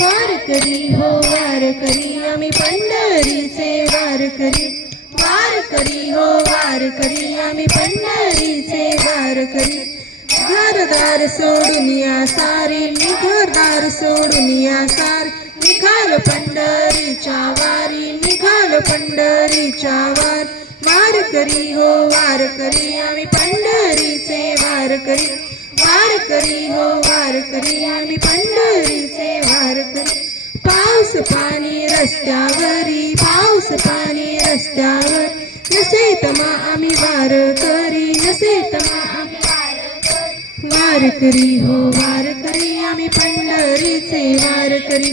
वारकरी हो वारकरी आम्ही पंढरीचे वारकरी वारकरी हो वारकरी आम्ही पंढरीचे वारकरी घरदार सोडून या सारी घरदार सोडून या सारी निघालो पंढरीच्या वारी निघालो पंढरीच्या वार वारकरी हो वारकरी आम्ही पंढरीचे वारकरी वारकरी हो वारकरी आम्ही पंढरीचे वारकरी पाऊस पाणी रस्त्यावरी पाऊस पाणी रस्त्यावर नसे तमा आम्ही वारकरी नसे तमा आम्ही वारकरी हो वारकरी आम्ही पंढरीचे वारकरी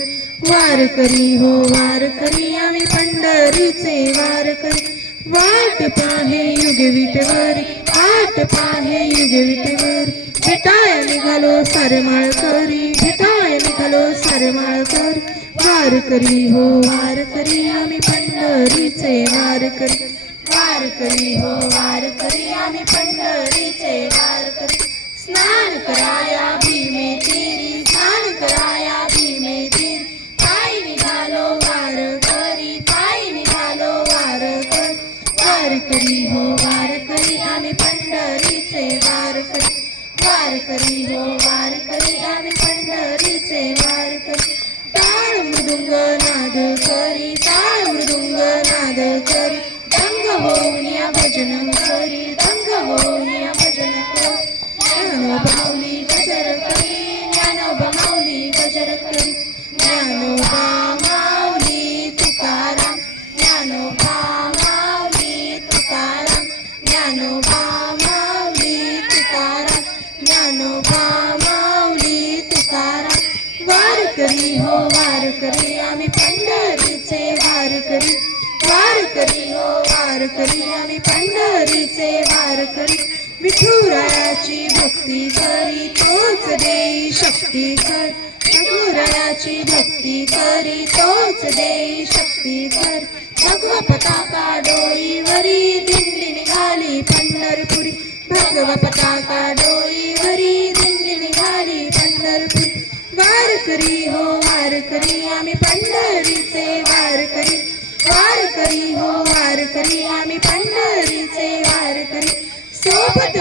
वारकरी हो वारकरी आम्ही पंढरीचे वारकरी वाट पाहे युग विटवरी वाट पाहे युग विटवरी भेटाय निघालो सरमाळ करी भेटाय निघालो सरमाळ करी वारकरी हो वारकरी आम्ही पंढरीचे वारकरी वारकरी हो वारकरी आम्ही पंढरीचे वारकरी स्नान कराया भीमे तीरी स्नान कराया भीमे तीरी पायी निघालो वारकरी पायी निघालो वारकरी वारकरी हो वारकरी आम्ही पंढरीचे वारकरी वारकरी हो वारकरी आम्ही पंढरीचे वारकरी टाळ मृदुंग नाद करी टाळ मृदुंग नाद करी दंग होऊन या भजन करी दंग होऊन या भजन करी ज्ञानोबा माऊली गजर करी ज्ञानोबा माऊली गजर करी ज्ञानोबा माऊली तुकाराम ज्ञानोबा माऊली तुकाराम ज्ञानोबा माऊली तुकाराम ज्ञानोबा माऊली तुकाराम वारकरी हो वारकरी आम्ही पंढरीचे वारकरी वारकरी हो वारकरी आम्ही पंढरीचे वारकरी विठुरायाची भक्ती करी तोच देई शक्ती कर विठुरायाची भक्ती करी तोच देई शक्ती कर भगवा पताका डोईवरी दिंडी निघाली पंढरपुरी भगवा पताका डोईवरी दिंडी निघाली पंढरपुरी वारकरी हो वारकरी आम्ही पंढरीचे वारकरी वारकरी हो वारकरी आम्ही पंढरीचे वारकरी सोबत